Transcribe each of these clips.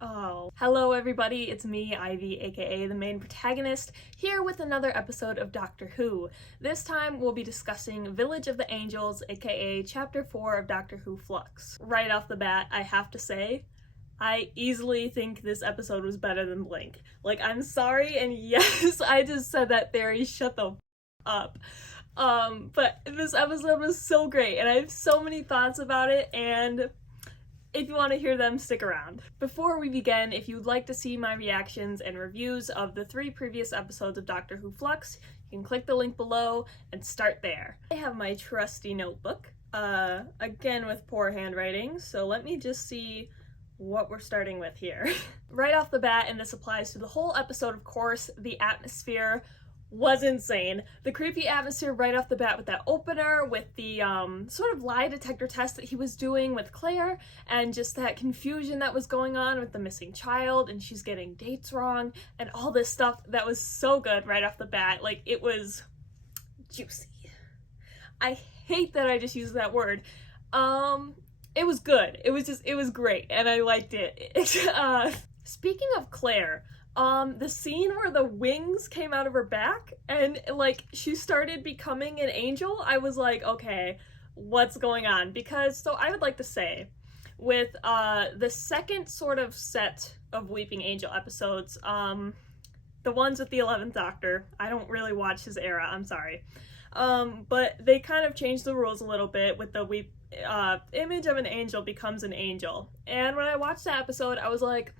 Oh, hello everybody, it's me, Ivy, aka the main protagonist, here with another episode of Doctor Who. This time we'll be discussing Village of the Angels, aka Chapter 4 of Doctor Who Flux. Right off the bat, I have to say, I easily think this episode was better than Blink. Like, I'm sorry, and yes, I just said that theory, shut the up. But this episode was so great, and I have so many thoughts about it, and if you want to hear them, stick around. Before we begin, if you'd like to see my reactions and reviews of the 3 previous episodes of Doctor Who Flux, you can click the link below and start there. I have my trusty notebook, again with poor handwriting, so let me just see what we're starting with here. Right off the bat, and this applies to the whole episode, of course, the atmosphere was insane. The creepy atmosphere right off the bat with that opener, with the sort of lie detector test that he was doing with Claire, and just that confusion that was going on with the missing child, and she's getting dates wrong, and all this stuff that was so good right off the bat. Like, it was juicy. I hate that I just used that word. It was good. It was great, and I liked it. Speaking of Claire, the scene where the wings came out of her back and like she started becoming an angel, I was like, okay, what's going on? Because, so I would like to say, with the second sort of set of Weeping Angel episodes, the ones with the 11th Doctor, I don't really watch his era, I'm sorry. But they kind of changed the rules a little bit with the image of an angel becomes an angel. And when I watched that episode, I was like,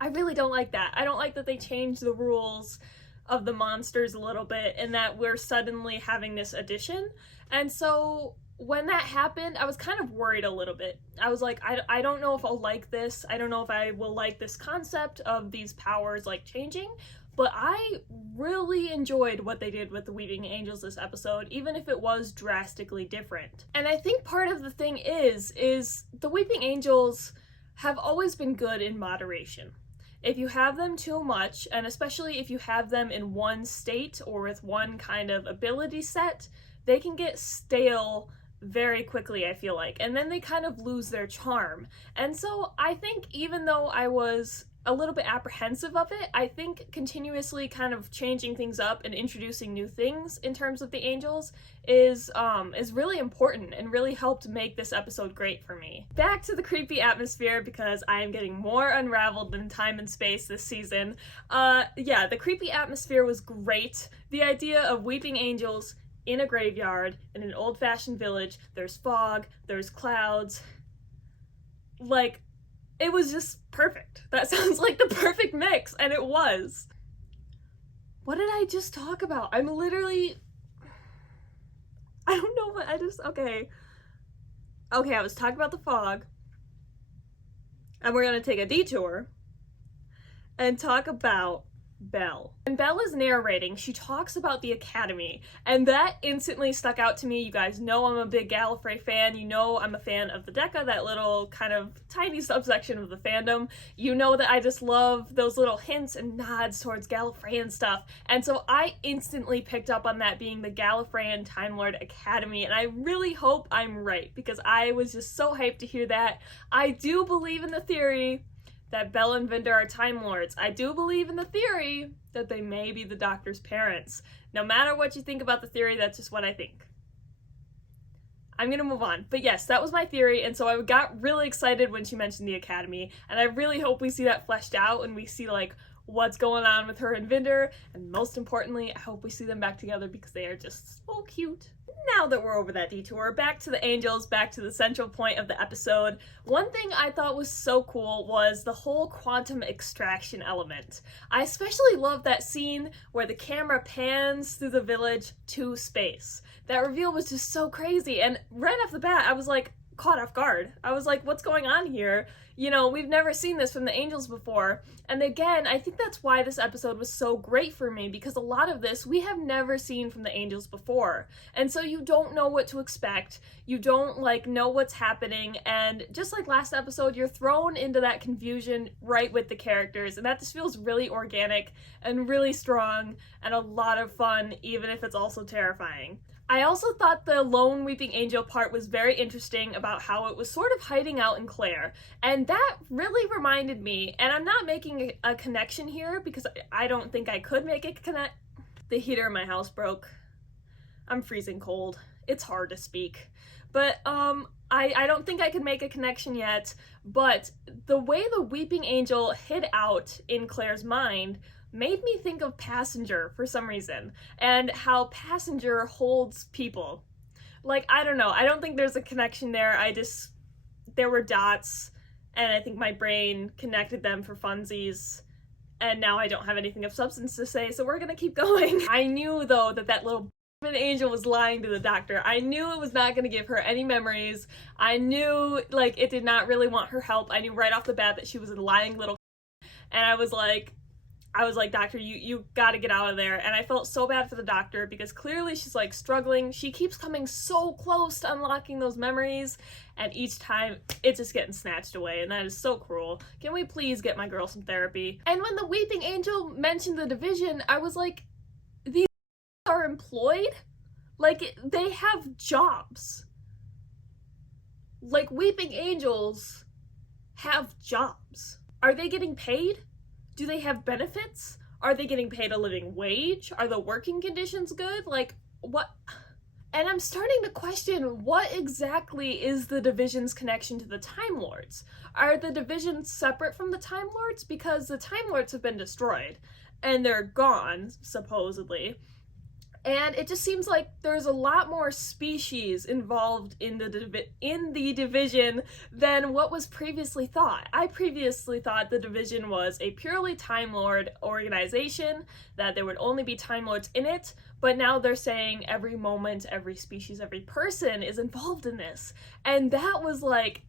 I really don't like that. I don't like that they changed the rules of the monsters a little bit and that we're suddenly having this addition. And so when that happened, I was kind of worried a little bit. I was like, I don't know if I'll like this. I don't know if I will like this concept of these powers like changing. But I really enjoyed what they did with the Weeping Angels this episode, even if it was drastically different. And I think part of the thing is the Weeping Angels have always been good in moderation. If you have them too much, and especially if you have them in one state or with one kind of ability set, they can get stale very quickly, I feel like, and then they kind of lose their charm. And so I think even though I was a little bit apprehensive of it, I think continuously kind of changing things up and introducing new things in terms of the angels is really important and really helped make this episode great for me. Back to the creepy atmosphere, because I am getting more unraveled than time and space this season. Yeah, the creepy atmosphere was great. The idea of weeping angels in a graveyard, in an old-fashioned village, there's fog, there's clouds, like, it was just perfect. That sounds like the perfect mix, and it was. What did I just talk about? I'm literally... I don't know what I just... Okay, I was talking about the fog, and we're gonna take a detour and talk about Belle. When Belle is narrating, she talks about the Academy, and that instantly stuck out to me. You guys know I'm a big Gallifrey fan. You know I'm a fan of the Deca, that little kind of tiny subsection of the fandom. You know that I just love those little hints and nods towards Gallifreyan stuff, and so I instantly picked up on that being the Gallifreyan Time Lord Academy, and I really hope I'm right, because I was just so hyped to hear that. I do believe in the theory that Belle and Vinder are Time Lords. I do believe in the theory that they may be the Doctor's parents. No matter what you think about the theory, that's just what I think. I'm gonna move on. But yes, that was my theory, and so I got really excited when she mentioned the Academy, and I really hope we see that fleshed out and we see, like, what's going on with her and Vinder, and most importantly, I hope we see them back together because they are just so cute. Now that we're over that detour, back to the angels, back to the central point of the episode. One thing I thought was so cool was the whole quantum extraction element. I especially love that scene where the camera pans through the village to space. That reveal was just so crazy, and right off the bat, I was like, caught off guard. I was like, what's going on here? You know, we've never seen this from the angels before. And again, I think that's why this episode was so great for me, because a lot of this we have never seen from the angels before. And so you don't know what to expect. You don't know what's happening. And just like last episode, you're thrown into that confusion right with the characters. And that just feels really organic and really strong and a lot of fun, even if it's also terrifying. I also thought the lone weeping angel part was very interesting about how it was sort of hiding out in Claire, and And that really reminded me, and I'm not making a connection here because I don't think I could make a connect. The heater in my house broke. I'm freezing cold. It's hard to speak. But I don't think I could make a connection yet, but the way the weeping angel hid out in Claire's mind made me think of Passenger for some reason, and how Passenger holds people. Like, I don't know, I don't think there's a connection there. There were dots, and I think my brain connected them for funsies, and now I don't have anything of substance to say, so we're gonna keep going. I knew, though, that little angel was lying to the doctor. I knew it was not going to give her any memories. I knew, like, it did not really want her help. I knew right off the bat that she was a lying little, and I was like, doctor, you gotta get out of there. And I felt so bad for the doctor because clearly she's like struggling. She keeps coming so close to unlocking those memories, and each time it's just getting snatched away, and that is so cruel. Can we please get my girl some therapy? And when the weeping angel mentioned the division, I was like, these are employed? Like, they have jobs. Like, weeping angels have jobs. Are they getting paid? Do they have benefits? Are they getting paid a living wage? Are the working conditions good? Like, what? And I'm starting to question, what exactly is the division's connection to the Time Lords? Are the divisions separate from the Time Lords? Because the Time Lords have been destroyed, and they're gone, supposedly. And it just seems like there's a lot more species involved in the division than what was previously thought. I previously thought the division was a purely Time Lord organization, that there would only be Time Lords in it, but now they're saying every moment, every species, every person is involved in this. And that was like,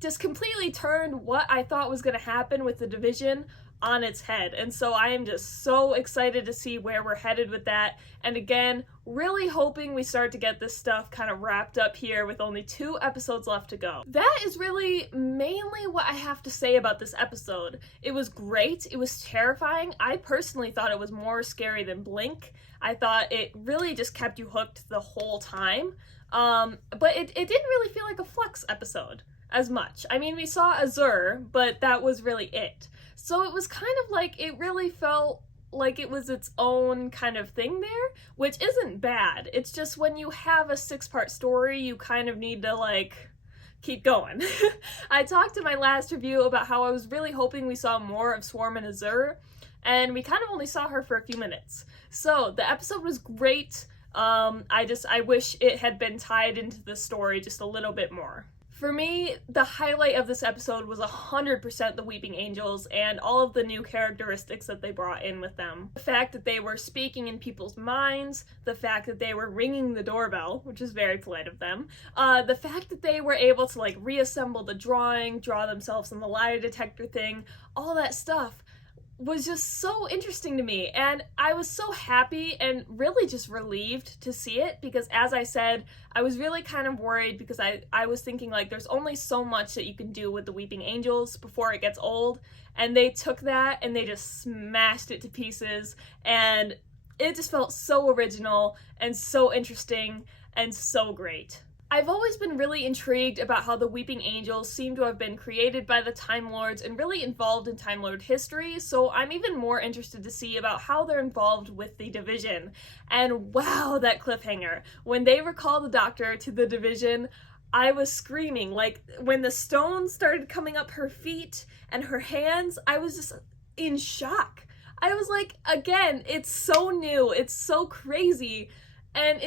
just completely turned what I thought was going to happen with the division on its head. And so I am just so excited to see where we're headed with that. And again, really hoping we start to get this stuff kind of wrapped up here with only 2 episodes left to go. That is really mainly what I have to say about this episode. It was great. It was terrifying. I personally thought it was more scary than Blink. I thought it really just kept you hooked the whole time. But it didn't really feel like a Flux episode as much. I mean, we saw Azure, but that was really it. So it was kind of like, it really felt like it was its own kind of thing there, which isn't bad. It's just when you have a 6-part story, you kind of need to, like, keep going. I talked in my last review about how I was really hoping we saw more of Swarm and Azure, and we kind of only saw her for a few minutes. So the episode was great. I wish it had been tied into the story just a little bit more. For me, the highlight of this episode was 100% the Weeping Angels and all of the new characteristics that they brought in with them. The fact that they were speaking in people's minds, the fact that they were ringing the doorbell, which is very polite of them, the fact that they were able to, like, reassemble the drawing, draw themselves on the lie detector thing, all that stuff was just so interesting to me, and I was so happy and really just relieved to see it, because as I said, I was really kind of worried because I was thinking, like, there's only so much that you can do with the Weeping Angels before it gets old, and they took that and they just smashed it to pieces, and it just felt so original and so interesting and so great. I've always been really intrigued about how the Weeping Angels seem to have been created by the Time Lords and really involved in Time Lord history, so I'm even more interested to see about how they're involved with the division. And wow, that cliffhanger. When they recall the Doctor to the division, I was screaming. Like, when the stones started coming up her feet and her hands, I was just in shock. I was like, again, it's so new, it's so crazy, and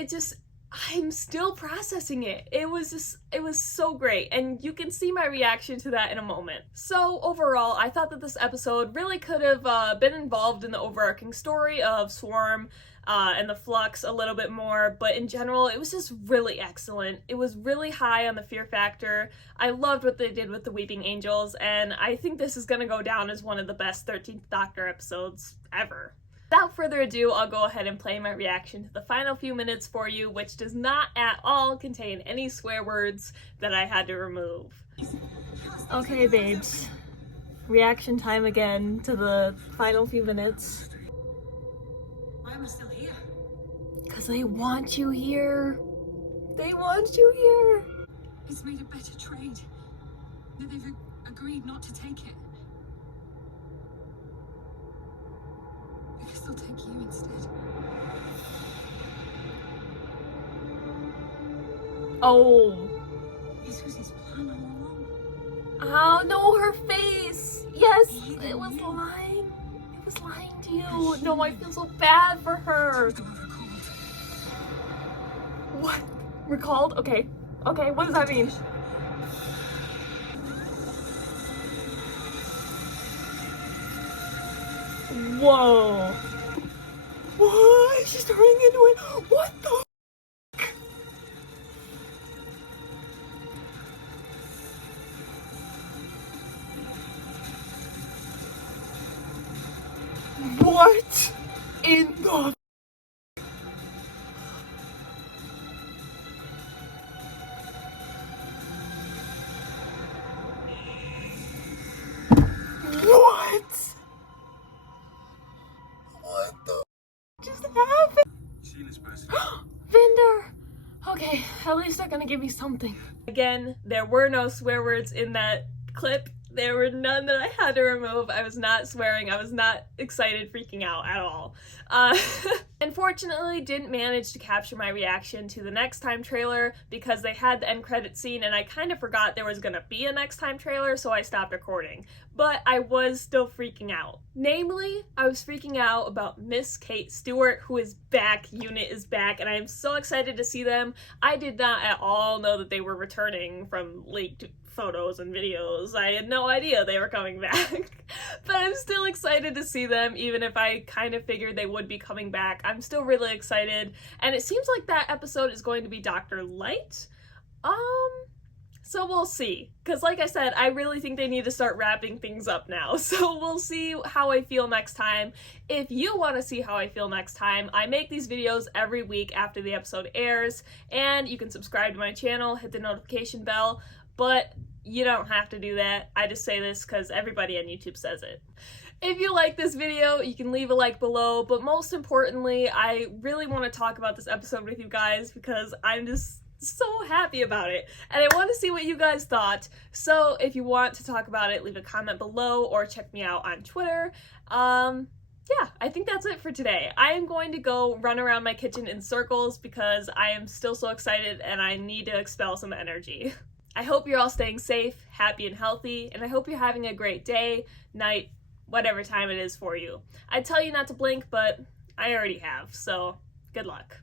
I'm still processing it. It was so great, and you can see my reaction to that in a moment. So overall, I thought that this episode really could have been involved in the overarching story of Swarm and the Flux a little bit more, but in general, it was just really excellent. It was really high on the fear factor. I loved what they did with the Weeping Angels, and I think this is gonna go down as one of the best 13th Doctor episodes ever. Without further ado, I'll go ahead and play my reaction to the final few minutes for you, which does not at all contain any swear words that I had to remove. Okay, babes. Reaction time again to the final few minutes. Why am I still here? Because they want you here. They want you here. It's made a better trade. They've agreed not to take it. Because they'll take you instead. Oh. This was his plan all along. Oh, no, her face. Yes, He it was knew. lying. It was lying to you. No, I feel so bad for her. Got recalled. What? Recalled? Okay. Okay, what does that mean? Whoa. What? She's turning into it. What the? What in the? What? What the just happened? Seen this person? Vendor! Okay, at least they're gonna give me something. Again, there were no swear words in that clip. There were none that I had to remove. I was not swearing. I was not excited, freaking out at all. Unfortunately, didn't manage to capture my reaction to the Next Time trailer because they had the end credit scene and I kind of forgot there was gonna be a Next Time trailer, so I stopped recording. But I was still freaking out. Namely, I was freaking out about Miss Kate Stewart, who is back. Unit is back, and I am so excited to see them. I did not at all know that they were returning from leaked photos and videos. I had no idea they were coming back. But I'm still excited to see them, even if I kind of figured they would be coming back. I'm still really excited, and it seems like that episode is going to be Dr. Light. So we'll see. Because like I said, I really think they need to start wrapping things up now. So we'll see how I feel next time. If you want to see how I feel next time, I make these videos every week after the episode airs, and you can subscribe to my channel, hit the notification bell, but you don't have to do that. I just say this because everybody on YouTube says it. If you like this video, you can leave a like below, but most importantly, I really want to talk about this episode with you guys because I'm just so happy about it, and I want to see what you guys thought. So if you want to talk about it, leave a comment below or check me out on Twitter. Yeah, I think that's it for today. I am going to go run around my kitchen in circles because I am still so excited and I need to expel some energy. I hope you're all staying safe, happy, and healthy, and I hope you're having a great day, night, whatever time it is for you. I tell you not to blink, but I already have, so good luck.